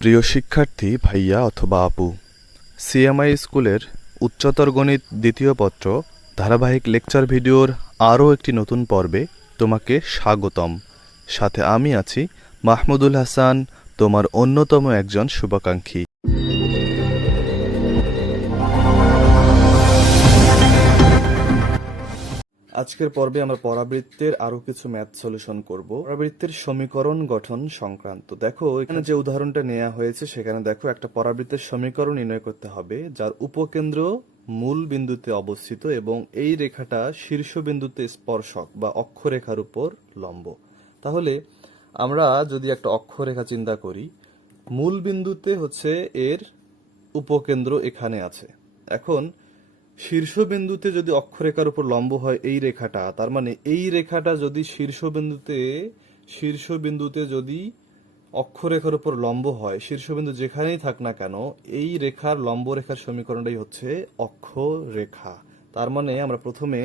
প্রিয় শিক্ষার্থী ভাইয়া অথবা আপু, সিএমআই স্কুলের উচ্চতর গণিত দ্বিতীয় পত্র ধারাবাহিক লেকচার ভিডিওর আরও একটি নতুন পর্বে তোমাকে স্বাগতম। সাথে আমি আছি মাহমুদুল হাসান, তোমার অন্যতম একজন শুভাকাঙ্ক্ষী। আজকের পর্বে আমরা পরাবৃত্তের আরো কিছু ম্যাথ সলিউশন করব। পরাবৃত্তের সমীকরণ গঠন সংক্রান্ত। দেখো এখানে যে উদাহরণটা নেওয়া হয়েছে সেখানে দেখো একটা পরাবৃত্তের সমীকরণ নির্ণয় করতে হবে যার উপকেন্দ্র মূল বিন্দুতে অবস্থিত এবং এই রেখাটা শীর্ষ বিন্দুতে স্পর্শক বা অক্ষরেখার উপর লম্ব। তাহলে আমরা যদি একটা অক্ষরেখা চিন্তা করি, মূল বিন্দুতে হচ্ছে এর উপকেন্দ্র এখানে আছে। এখন শীর্ষবিন্দুতে যদি অক্ষরেখার উপর লম্ব হয় এই রেখাটা, তার মানে এই রেখাটা যদি শীর্ষবিন্দুতে যদি অক্ষরেখার উপর লম্ব হয়, শীর্ষবিন্দু যেখানেই থাক না কেন, এই রেখার লম্ব রেখার সমীকরণটাই হচ্ছে অক্ষরেখা। তার মানে আমরা প্রথমে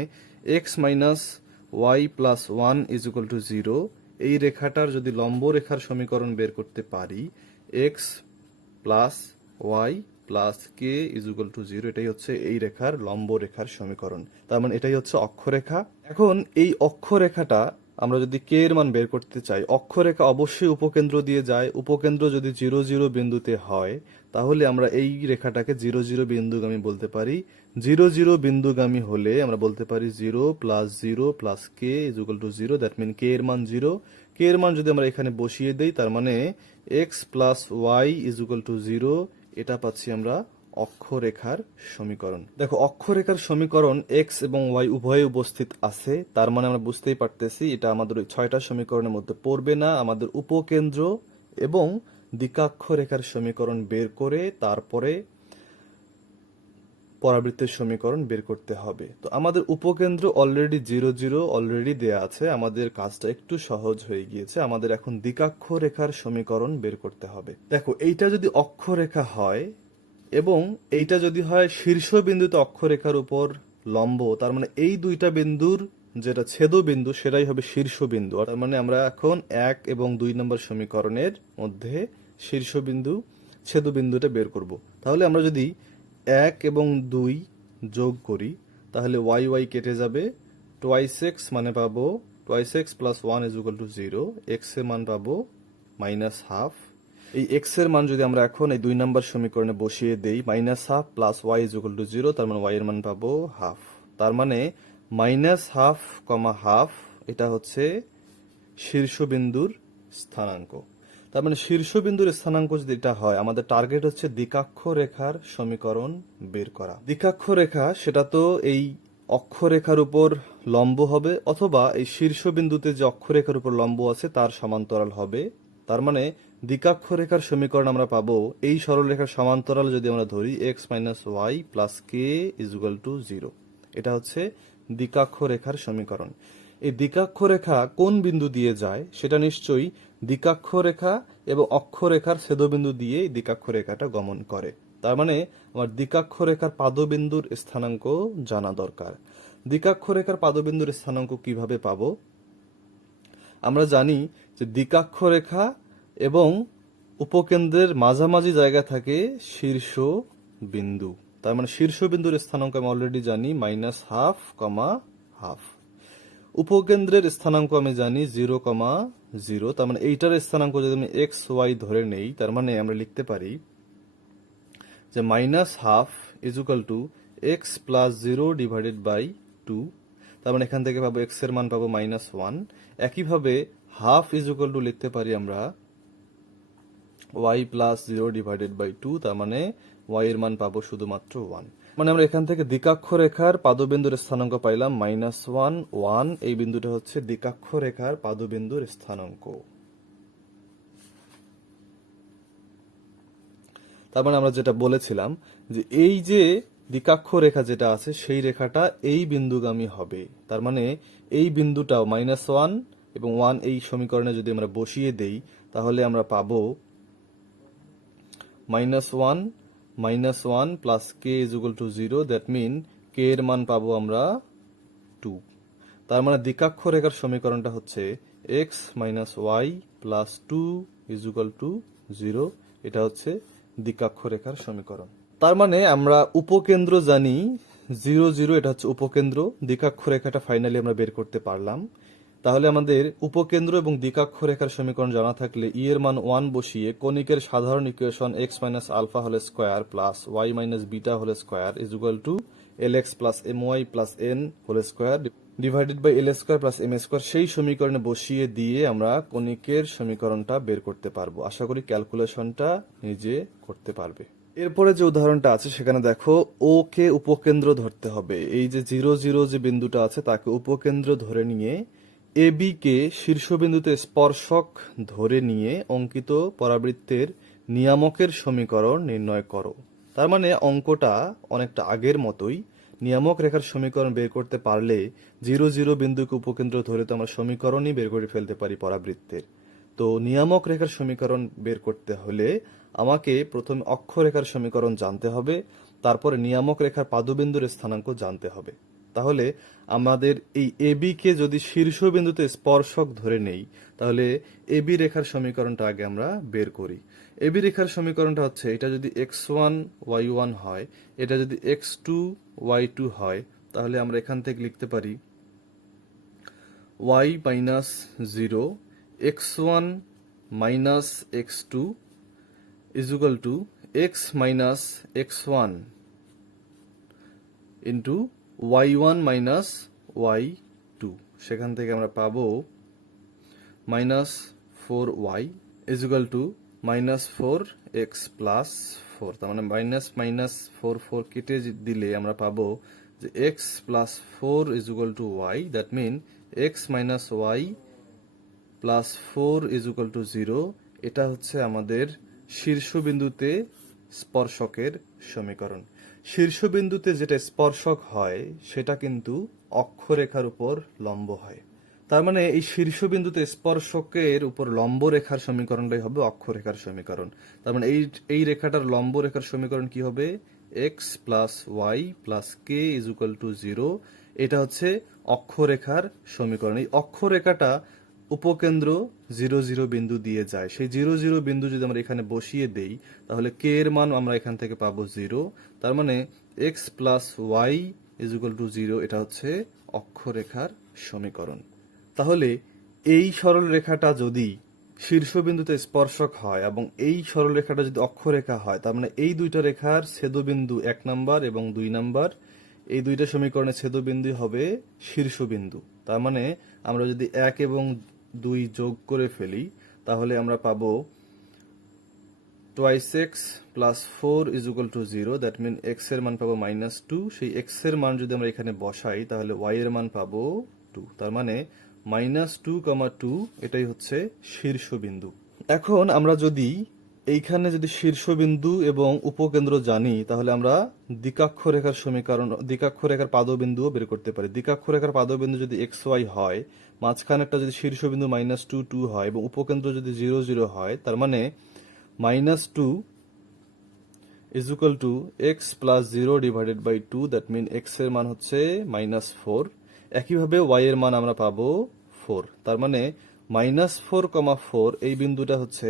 x minus y plus 1 is equal to 0 এই রেখাটার যদি লম্ব রেখার সমীকরণ বের করতে পারি, x plus y plus K is equal to 0, এটাই হচ্ছে এই রেখার লম্ব রেখার সমীকরণ। তার মানে এটাই হচ্ছে অক্ষরেখা। এখন এই অক্ষরেখাটা আমরা যদি কে এর মান বের করতে চাই, অক্ষরেখা অবশ্যই উপকেন্দ্র দিয়ে যায়। উপকেন্দ্র যদি 0 0 বিন্দুতে হয় তাহলে আমরা এই রেখাটাকে 0 0 বিন্দুগামী বলতে পারি। 0 0 বিন্দুগামী হলে আমরা বলতে পারি 0 plus K is equal to 0, that mean K এর মান 0। কে এর মান যদি আমরা এখানে বসিয়ে দেই, তার মানে x plus y is equal to 0, এটা পাচ্ছি আমরা অক্ষরেখার সমীকরণ। দেখো অক্ষরেখার সমীকরণ এক্স এবং ওয়াই উভয়ে উপস্থিত আছে, তার মানে আমরা বুঝতেই পারতেছি এটা আমাদের ওই 6টা সমীকরণের মধ্যে পড়বে না। আমাদের উপকেন্দ্র এবং দ্বিকাক্ষরেখার সমীকরণ বের করে তারপরে পরাবৃত্তের সমীকরণ বের করতে হবে। তো আমাদের উপকেন্দ্র অলরেডি 0 0 অলরেডি দেয়া আছে, আমাদের কাজটা একটু সহজ হয়ে গিয়েছে। আমাদের এখন দ্বিকাক্ষরেখার সমীকরণ বের করতে হবে। দেখো এইটা যদি অক্ষরেখা হয় এবং এইটা যদি হয় শীর্ষবিন্দুতে অক্ষরেখার উপর লম্ব, তার মানে এই দুইটা বিন্দুর যেটা ছেদবিন্দু সেটাই হবে শীর্ষবিন্দু। তার মানে আমরা এখন 1 এবং 2 নম্বর সমীকরণের মধ্যে শীর্ষবিন্দু ছেদবিন্দুটা বের করব। তাহলে আমরা যদি 1 এবং 2 যোগ করি তাহলে ওয়াই ওয়াই কেটে যাবে, টোয়াইস এক্স মানে পাবো twice x plus 1 is equal to 0, x এর মান পাবো মাইনাস হাফ। এই এক্স এর মান যদি আমরা এখন এই 2 নম্বর সমীকরণে বসিয়ে দেই, minus half plus y is equal to 0, তার মানে ওয়াই এর মান পাবো হাফ। তার মানে মাইনাস হাফ কমা হাফ এটা হচ্ছে শীর্ষবিন্দুর স্থানাঙ্ক। তার মানে শীর্ষবিন্দুর স্থানাঙ্ক যদি এটা হয়, আমাদের টার্গেট হচ্ছে দ্বিকাক্ষরেখার সমীকরণ বের করা। দ্বিকাক্ষরেখা সেটা তো এই অক্ষরেখার উপর লম্ব হবে অথবা এই শীর্ষবিন্দুতে যে অক্ষরেখার উপর লম্ব আছে তার সমান্তরাল হবে। তার মানে দ্বিকাক্ষরেখার সমীকরণ আমরা পাবো এই সরলরেখার সমান্তরাল যদি আমরা ধরি x minus y plus K is equal to 0, এটা হচ্ছে দ্বিকাক্ষরেখার সমীকরণ। এই দ্বিকাক্ষরেখা কোন বিন্দু দিয়ে যায় সেটা নিশ্চয়ই দ্বিকাক্ষরেখা এবং অক্ষরেখার ছেদবিন্দু দিয়ে দ্বিকাক্ষরেখাটা গমন করে। তার মানে আমার দ্বিকাক্ষরেখার পাদবিন্দুর স্থানাঙ্ক জানা দরকার। দ্বিকাক্ষরেখার পাদবিন্দুর স্থানাঙ্ক কিভাবে পাবো? আমরা জানি যে দ্বিকাক্ষরেখা এবং উপকেন্দ্রের মাঝামাঝি জায়গা থাকে শীর্ষ বিন্দু। তার মানে শীর্ষবিন্দুর স্থানাঙ্ক আমি অলরেডি জানি মাইনাস হাফ কমা হাফ। উপকেন্দ্রের স্থানাঙ্ক আমি জানি 0 কমা 0, তার মানে এইটার স্থানাঙ্ক যদি আমি এক্স ওয়াই ধরে নেই, তার মানে আমরা লিখতে পারি যে minus half is equal to x plus 0 divided by 2, তার মানে এখান থেকে পাবো এক্স এর মান পাবো মাইনাস 1। একইভাবে হাফ ইজ ইকুয়াল টু লিখতে পারি আমরা ওয়াই প্লাস 0 ডিভাইডেড বাই 2, তার মানে ওয়াই এর মান পাবো শুধুমাত্র 1। মানে আমরা এখান থেকে দ্বিকাক্ষরেখার পাদবিন্দুর স্থানাঙ্ক পাইলাম মাইনাস 1 1, এই বিন্দুটা হচ্ছে দ্বিকাক্ষরেখার পাদবিন্দুর স্থানাঙ্ক। তার মানে আমরা যেটা বলেছিলাম যে এই যে দ্বিকাক্ষরেখা যেটা আছে সেই রেখাটা এই বিন্দুগামী হবে। তার মানে এই বিন্দুটাও মাইনাস 1 এবং 1 এই সমীকরণে যদি আমরা বসিয়ে দেই তাহলে আমরা পাবো minus one plus K is equal to 0, that mean K এর মান পাবো আমরা 2। তার মানে দ্বিকাক্ষরেখার সমীকরণটা হচ্ছে x minus y plus 2 is equal to 0, এটা হচ্ছে দ্বিকাক্ষরেখার সমীকরণ। তার মানে আমরা উপকেন্দ্র জানি 0 0, এটা হচ্ছে উপকেন্দ্র। দ্বিকাক্ষরেখাটা ফাইনালি আমরা বের করতে পারলাম। তাহলে আমাদের উপকেন্দ্র এবং দ্বিকাক্ষরেখার সমীকরণ জানা থাকলে ই এর মান 1 বসিয়ে কনিকের সাধারণ equation x minus alpha whole square plus y minus beta whole square is equal to lx plus my plus n whole square divided by l square plus m square, সেই সমীকরণে বসিয়ে দিয়ে আমরা কনিকের সমীকরণটা বের করতে পারবো। আশা করি ক্যালকুলেশনটা নিজে করতে পারবে। এরপরে যে উদাহরণটা আছে সেখানে দেখো, ও কে উপকেন্দ্র ধরতে হবে। এই যে 0 0 যে বিন্দুটা আছে তাকে উপকেন্দ্র ধরে নিয়ে এ বি কে শীর্ষবিন্দুতে স্পর্শক ধরে নিয়ে অঙ্কিত পরাবৃত্তের নিয়ামকের সমীকরণ নির্ণয় করো। তার মানে অঙ্কটা অনেকটা আগের মতোই। নিয়ামক রেখার সমীকরণ বের করতে পারলে 0 0 বিন্দুকে উপকেন্দ্র ধরে তো আমরা সমীকরণই বের করে ফেলতে পারি পরাবৃত্তের। তো নিয়ামক রেখার সমীকরণ বের করতে হলে আমাকে প্রথমে অক্ষরেখার সমীকরণ জানতে হবে, তারপরে নিয়ামক রেখার পাদবিন্দুর স্থানাঙ্ক জানতে হবে। তাহলে আমাদের এই এবি কে যদি শীর্ষবিন্দুতে স্পর্শক ধরে নেই, তাহলে এবি রেখার সমীকরণটা আগে আমরা বের করি। এবি রেখার সমীকরণটা হচ্ছে, এটা যদি x1 y1 হয়, এটা যদি x2 y2 হয়, তাহলে আমরা এখান থেকে লিখতে পারি y minus 0 x1 minus x2 is equal to x minus x1 into y1 minus y2। সেখান থেকে আমরা পাবো minus 4y is equal to minus 4x plus 4। তার মানে মাইনাস মাইনাস 4 কেটে দিলে আমরা পাবো যে x plus 4 is equal to y, that mean x minus y plus 4 is equal to 0। এটা হচ্ছে আমাদের শীর্ষবিন্দুতে স্পর্শকের সমীকরণ। শীর্ষবিন্দুতে যেটা স্পর্শক হয় সেটা কিন্তু অক্ষরেখার উপর লম্ব হয়। তার মানে এই শীর্ষবিন্দুতে স্পর্শকের উপর লম্ব রেখার সমীকরণটাই হবে অক্ষরেখার সমীকরণ। তার মানে এই রেখাটার লম্ব রেখার সমীকরণ কি হবে? x plus y plus K is equal to 0। এটা হচ্ছে অক্ষরেখার সমীকরণ। এই অক্ষরেখাটা উপকেন্দ্র 0 0 বিন্দু দিয়ে যায়। সেই 0 0 বিন্দু যদি আমরা এখানে বসিয়ে দেই, তাহলে কে এর মান আমরা এখান থেকে পাবো 0। তার মানে x plus y is equal to 0, এটা হচ্ছে অক্ষরেখার সমীকরণ। তাহলে এই সরল রেখাটা যদি শীর্ষবিন্দুতে স্পর্শক হয় এবং এই সরল রেখাটা যদি অক্ষরেখা হয়, তার মানে এই দুইটা রেখার ছেদবিন্দু 1 নাম্বার এবং 2 নাম্বার, এই দুইটা সমীকরণের ছেদবিন্দু হবে শীর্ষবিন্দু। তার মানে আমরা যদি 1 এবং 2 যোগ করে ফেলি, তাহলে আমরা পাবো twice x plus 4 is equal to 0, that mean x এর মান পাবো -2। সেই x এর মান যদি আমরা এখানে বসাই, তাহলে y এর মান পাবো 2। তার মানে -2, 2 এটাই হচ্ছে শীর্ষবিন্দু। এখন আমরা যদি এইখানে যদি শীর্ষবিন্দু এবং উপকেন্দ্র জানি, তাহলে আমরা দ্বিকাক্ষরেখার সমীকরণ, দ্বিকাক্ষরেখার পাদবিন্দুও বের করতে পারি। দ্বিকাক্ষরেখার পাদবিন্দু যদি xy হয়, মাঝখানেরটা যদি শীর্ষবিন্দু -2 2 হয় এবং উপকেন্দ্র যদি 0 0 হয়, তার মানে -2 is equal to x plus 0 divided by 2, that mean x এর মান হচ্ছে -4। একইভাবে y এর মান আমরা পাবো 4। তার মানে -4, 4 এই বিন্দুটা হচ্ছে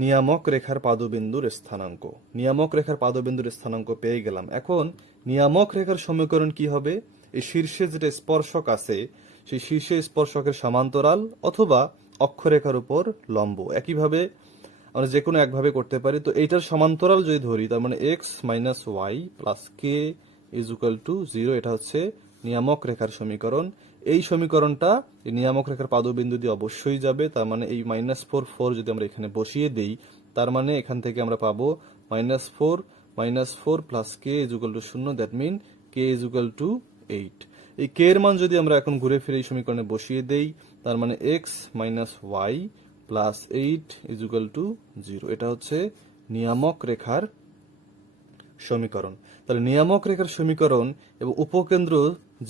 নিয়ামক রেখার পাদবিন্দুর স্থানাঙ্ক। নিয়ামক রেখার পাদবিন্দুর স্থানাঙ্ক পেয়ে গেলাম। এখন নিয়ামক রেখার সমীকরণ কি হবে? এই শীর্ষে যেটা স্পর্শক আছে, সেই শীর্ষে স্পর্শকের সমান্তরাল অথবা অক্ষরেখার উপর লম্ব। একইভাবে আমরা যে কোনো একভাবে করতে পারি। তো এইটার সমান্তরাল যদি ধরি, তার মানে x minus y plus K is equal to 0, এটা হচ্ছে নিয়ামক রেখার সমীকরণ। এই সমীকরণটা নিয়ামক রেখার পাদবিন্দু দিয়ে অবশ্যই যাবে। তার মানে এই -4 যদি আমরা এখানে বসিয়ে দেই, তার মানে এখান থেকে আমরা পাবো -4 plus K is equal to 0, that mean k is equal to 8। এই কে এর মান যদি আমরা এখন ঘুরে ফিরে এই সমীকরণে বসিয়ে দেই, তার মানে x minus y plus 8 is equal to 0। এটা হচ্ছে নিয়ামক রেখার সমীকরণ। তাহলে নিয়ামক রেখার সমীকরণ এবং উপকেন্দ্র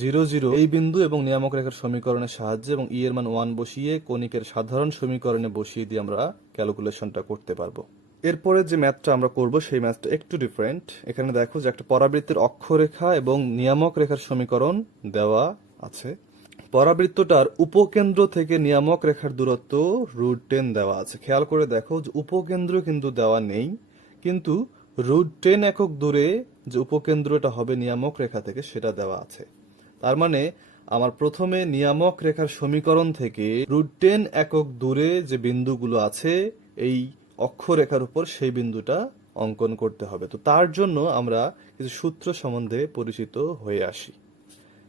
0 0 এই বিন্দু এবং নিয়ামক রেখার সমীকরণের সাহায্যে এবং ই এর মান 1 বসিয়ে কনিকের সাধারণ সমীকরণে বসিয়ে দিয়ে আমরা ক্যালকুলেশনটা করতে পারবো। এরপরে যে ম্যাথটা আমরা করব সেই ম্যাথটা একটু ডিফারেন্ট। এখানে দেখো যে একটা পরাবৃত্তের অক্ষরেখা এবং নিয়ামক রেখার সমীকরণ দেওয়া আছে। পরাবৃত্তটার উপকেন্দ্র থেকে নিয়ামক রেখার দূরত্ব √10 দেওয়া আছে। খেয়াল করে দেখো যে উপকেন্দ্র কিন্তু দেওয়া নেই, কিন্তু √10 একক দূরে যে উপকেন্দ্রটা হবে নিয়ামক রেখা থেকে সেটা দেওয়া আছে। তার মানে আমার প্রথমে নিয়ামক রেখার সমীকরণ থেকে √10 একক দূরে যে বিন্দুগুলো আছে এই অক্ষরেখার উপর সেই বিন্দুটা অঙ্কন করতে হবে। তো তার জন্য আমরা কিছু সূত্র সম্বন্ধে পরিচিত হয়ে আসি।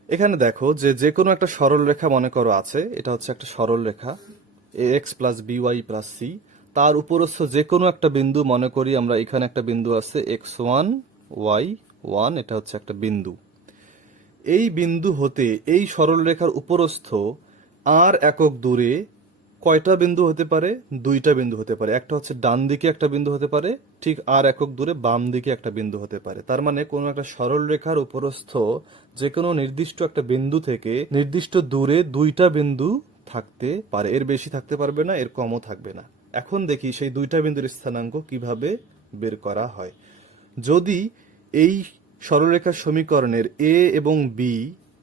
এখানে দেখো যে কোনো একটা সরল রেখা মনে করো আছে, এটা হচ্ছে একটা সরল রেখা ax plus by plus c। তার উপরস্থ যে কোনো একটা বিন্দু মনে করি আমরা, এখানে একটা বিন্দু আছে x1 y1, এটা হচ্ছে একটা বিন্দু। এই বিন্দু হতে এই সরল রেখার উপরস্থ আর একক দূরে কয়টা বিন্দু হতে পারে? দুইটা বিন্দু হতে পারে। একটা হচ্ছে ডান দিকে একটা বিন্দু হতে পারে, ঠিক আর একক দূরে বাম দিকে একটা বিন্দু হতে পারে। তার মানে কোনো একটা সরল রেখার উপরস্থ যে কোনো নির্দিষ্ট একটা বিন্দু থেকে নির্দিষ্ট দূরে দুইটা বিন্দু থাকতে পারে, এর বেশি থাকতে পারবে না, এর কমও থাকবে না। এখন দেখি সেই দুইটা বিন্দুর স্থানাঙ্ক কিভাবে বের করা হয়। যদি এই সরলরেখার সমীকরণের এ এবং বি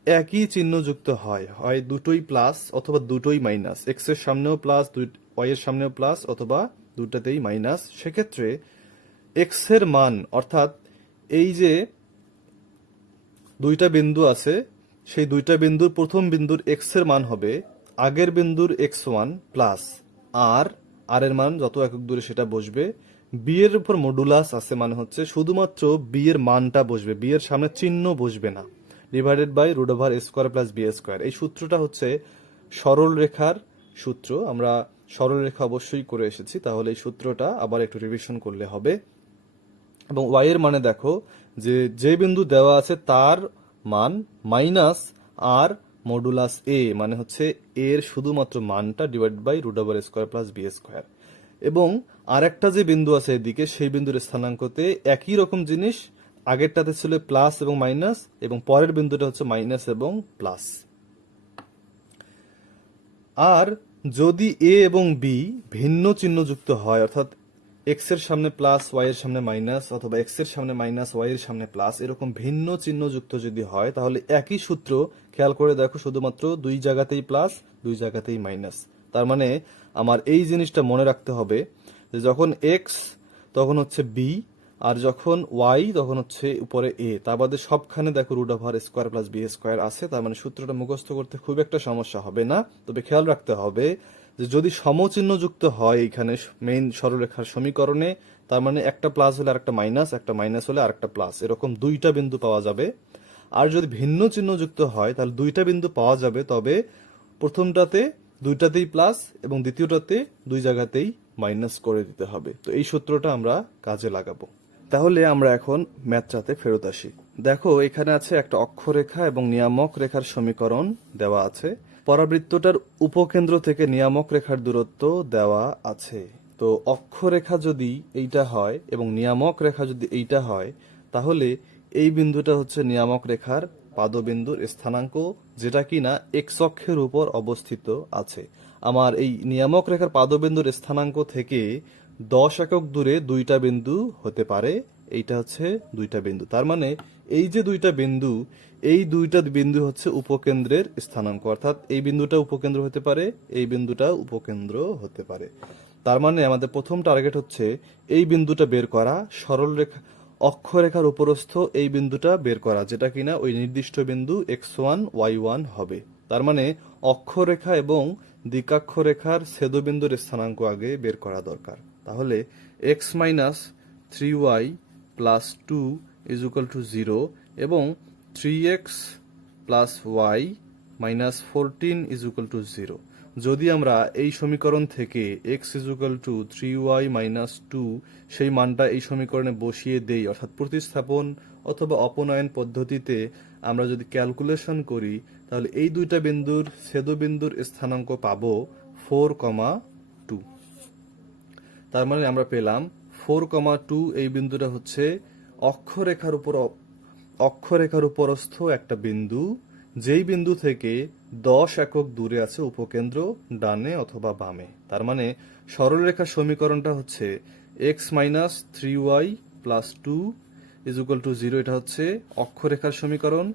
একই চিহ্নযুক্ত হয়, হয় দুটোই প্লাস অথবা দুটোই মাইনাস, এক্স এর সামনেও প্লাস, ওয়াই এর সামনেও প্লাস, অথবা দুটাতেই মাইনাস, সেক্ষেত্রে এক্স এর মান অর্থাৎ এই যে দুইটা বিন্দু আছে সেই দুইটা বিন্দুর প্রথম বিন্দুর এক্স এর মান হবে আগের বিন্দুর x1 প্লাস আর এর মান যত একক দূরে সেটা বসবে, বি এর উপর মডুলাস আছে মানে হচ্ছে শুধুমাত্র বি এর মানটা বসবে, বি এর সামনে চিহ্ন বসবে না, divided by √a² plus b²। এই সূত্রটা হচ্ছে সরল রেখার সূত্র। আমরা সরল রেখা অবশ্যই করে এসেছি, তাহলে এই সূত্রটা আবার একটু রিভিশন করলে হবে। এবং ওয়াই এর মানে দেখো যে বিন্দু দেওয়া আছে তার মান মাইনাস আর মডুলাস এ, মানে হচ্ছে এর শুধুমাত্র মানটা divide by √a² plus b²। এবং আরেকটা যে বিন্দু আছে এদিকে সেই বিন্দুর স্থানাঙ্কতে একই রকম জিনিস, আগেরটাতে ছিল প্লাস এবং মাইনাস, এবং পরের বিন্দুটা হচ্ছে মাইনাস এবং প্লাস। আর যদি এ এবং বি ভিন্ন চিহ্নযুক্ত হয়, অর্থাৎ এক্স এর সামনে প্লাস ওয়াই এর সামনে মাইনাস, অথবা এক্স এর সামনে মাইনাস ওয়াই এর সামনে প্লাস, এরকম ভিন্ন চিহ্নযুক্ত যদি হয়, তাহলে একই সূত্র খেয়াল করে দেখো, শুধুমাত্র দুই জায়গাতেই প্লাস দুই জায়গাতেই মাইনাস। তার মানে আমার এই জিনিসটা মনে রাখতে হবে যে যখন এক্স তখন হচ্ছে বি, আর যখন ওয়াই তখন হচ্ছে উপরে এ, তা বাদে সবখানে দেখো √a² প্লাস b² আছে। তার মানে সূত্রটা মুখস্থ করতে খুব একটা সমস্যা হবে না। তবে খেয়াল রাখতে হবে যে যদি সমচিহ্নযুক্ত হয় এইখানে মেইন সরলরেখার সমীকরণে, তার মানে একটা প্লাস হলে আরেকটা মাইনাস, একটা মাইনাস হলে আরেকটা প্লাস, এরকম দুইটা বিন্দু পাওয়া যাবে। আর যদি ভিন্ন চিহ্নযুক্ত হয় তাহলে দুইটা বিন্দু পাওয়া যাবে, তবে প্রথমটাতে দুইটাতেই প্লাস এবং দ্বিতীয়টাতে দুই জায়গাতেই মাইনাস করে দিতে হবে। তো এই সূত্রটা আমরা কাজে লাগাবো। তাহলে আমরা এখন ম্যাথটাতে ফেরত আসি। দেখো এখানে আছে একটা অক্ষরেখা এবং নিয়ামক রেখার সমীকরণ দেওয়া আছে। পরাবৃত্তটার উপকেন্দ্র থেকে নিয়ামক রেখার দূরত্ব দেওয়া আছে। তো অক্ষরেখা যদি এইটা হয় এবং নিয়ামক রেখা যদি এইটা হয়, তাহলে এই বিন্দুটা হচ্ছে নিয়ামক রেখার পাদবিন্দুর স্থানাঙ্ক, যেটা কিনা এক্স অক্ষের উপর অবস্থিত আছে। আমার এই নিয়ামক রেখার পাদবিন্দুর স্থানাঙ্ক থেকে 10 একক দূরে দুইটা বিন্দু হতে পারে, এইটা হচ্ছে দুইটা বিন্দু। তার মানে এই যে দুইটা বিন্দু, এই দুইটা বিন্দু হচ্ছে উপকেন্দ্রের স্থানাঙ্ক, অর্থাৎ এই বিন্দুটা উপকেন্দ্র হতে পারে, এই বিন্দুটা উপকেন্দ্র হতে পারে। তার মানে আমাদের প্রথম টার্গেট হচ্ছে এই বিন্দুটা বের করা, সরল রেখা অক্ষরেখার উপরস্থ এই বিন্দুটা বের করা, যেটা কিনা ওই নির্দিষ্ট বিন্দু x1 y1 হবে। তার মানে অক্ষরেখা এবং দ্বিকাক্ষরেখার ছেদবিন্দুর স্থানাঙ্ক আগে বের করা দরকার। তাহলে x - 3y + 2 = 0 এবং 3x + y - 14 = 0। যদি আমরা এই সমীকরণ থেকে x = 3y - 2 সেই মানটা এই সমীকরণে বসিয়ে দেই, অর্থাৎ প্রতিস্থাপন অথবা অপনয়ন পদ্ধতিতে আমরা যদি ক্যালকুলেশন করি, তাহলে এই দুইটা বিন্দুর ছেদবিন্দুর স্থানাঙ্ক পাবো 4,2। তার মানে আমরা পেলাম 4,2। এই বিন্দুটা হচ্ছে অক্ষরেখার উপরস্থ একটা বিন্দু, যেই বিন্দু থেকে 10 একক দূরে আছে উপকেন্দ্র, ডানে অথবা বামে। তার মানে সরলরেখার সমীকরণটা হচ্ছে x - 3y + 2 = 0, এটা হচ্ছে অক্ষরেখার সমীকরণ।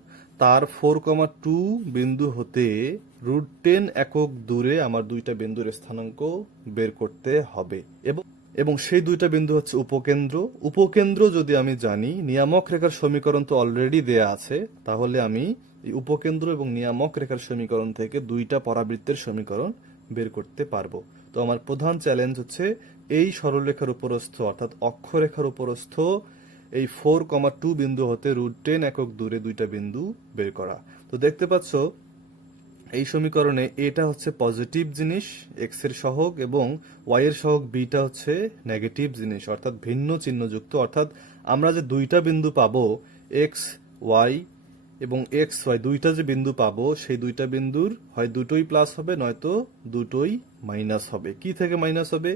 তার 4,2 বিন্দু হতে √10 একক দূরে আমার দুইটা বিন্দুর স্থানাঙ্ক বের করতে হবে এবং সেই দুইটা বিন্দু হচ্ছে উপকেন্দ্র। উপকেন্দ্র যদি আমি জানি, নিয়ামক রেখার সমীকরণ তো অলরেডি দেয়া আছে, তাহলে আমি এই উপকেন্দ্র এবং নিয়ামক রেখার সমীকরণ থেকে দুইটা পরাবৃত্তের সমীকরণ বের করতে পারবো। তো আমার প্রধান চ্যালেঞ্জ হচ্ছে এই সরলরেখার উপরস্থ অর্থাৎ অক্ষরেখার উপরস্থ এই 4,2 বিন্দু হতে √10 একক দূরে দুইটা বিন্দু বের করা। তো দেখতে পাচ্ছ এই সমীকরণে এটা হচ্ছে পজিটিভ জিনিস এক্স এর সহগ এবং ওয়াই এর সহগ বিটা হচ্ছে নেগেটিভ জিনিস অর্থাৎ ভিন্ন চিহ্নযুক্ত। অর্থাৎ আমরা যে দুইটা বিন্দু পাবো এক্স ওয়াই এবং এক্স ওয়াই দুইটা যে বিন্দু পাবো সেই দুইটা বিন্দুর হয় দুটোই প্লাস হবে নয়তো দুটোই মাইনাস হবে। কি থেকে মাইনাস হবে?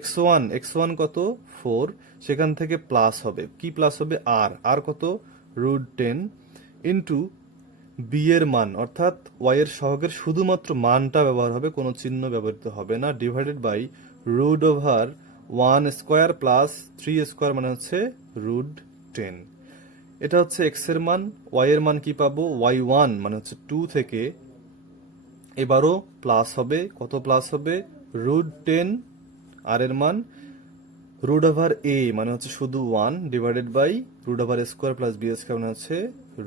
x1 কত 4, সেখান থেকে প্লাস হবে কি প্লাস হবে আর কত √10 ইন্টু বি এর মান অর্থাৎ ওয়াই এর সহগের শুধুমাত্র মানটা ব্যবহার হবে, কোনো চিহ্ন ব্যবহৃত হবে না, ডিভাইডেড বাই √1² প্লাস 3² মানে হচ্ছে √10। এটা হচ্ছে এক্স এর মান। ওয়াই এর মান কি পাবো? y1 মানে হচ্ছে 2 থেকে এবারও প্লাস হবে, কত প্লাস হবে √10, আর এর মান √a মানে হচ্ছে শুধু 1 divided by √a² plus b² মানে হচ্ছে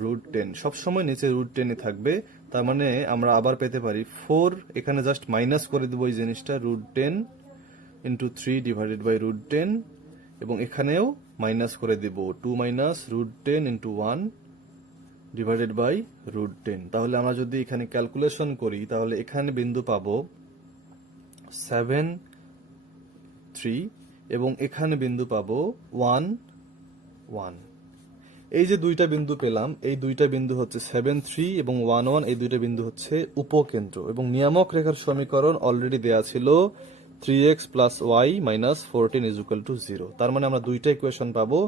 √10। সবসময় নিচে √10 থাকবে, তার মানে আমরা আবার পেতে পারি 4, এখানে জাস্ট মাইনাস করে দেবো এই জিনিসটা √10 ইন্টু 3 ডিভাইডেড বাই √10 এবং এখানেও মাইনাস করে দিব 2 মাইনাস √10 ইন্টু 1 ডিভাইডেড বাই √10। তাহলে আমরা যদি এখানে ক্যালকুলেশন করি তাহলে এখানে বিন্দু পাবো 7, 3 এবং এখানে বিন্দু পাবো 1, 1। এই যে দুইটা বিন্দু পেলাম, এই দুইটা বিন্দু হচ্ছে 7, 3 এবং 1, 1, এই দুইটা বিন্দু হচ্ছে উপকেন্দ্র এবং নিয়ামক রেখার সমীকরণ অলরেডি দেয়া ছিল 3x plus y minus 14 is equal to 0। তার মানে আমরা দুইটা ইকুয়েশন পাবো।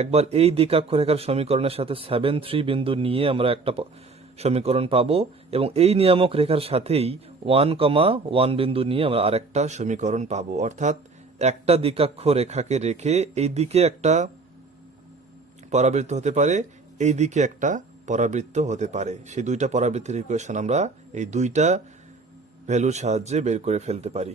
একবার এই দ্বিকাক্ষরেখার সমীকরণের সাথে 7, 3 বিন্দু নিয়ে আমরা একটা সমীকরণ পাবো এবং এই নিয়ামক রেখার সাথেই 1, 1 বিন্দু নিয়ে আমরা আরেকটা সমীকরণ পাবো। অর্থাৎ একটা দ্বিকাক্ষ রেখাকে রেখে এই দিকে একটা পরাবৃত্ত হতে পারে, এই দিকে একটা পরাবৃত্ত হতে পারে। সেই দুইটা পরাবৃত্তের ইকুয়েশন আমরা এই দুইটা ভ্যালুর সাহায্যে বের করে ফেলতে পারি।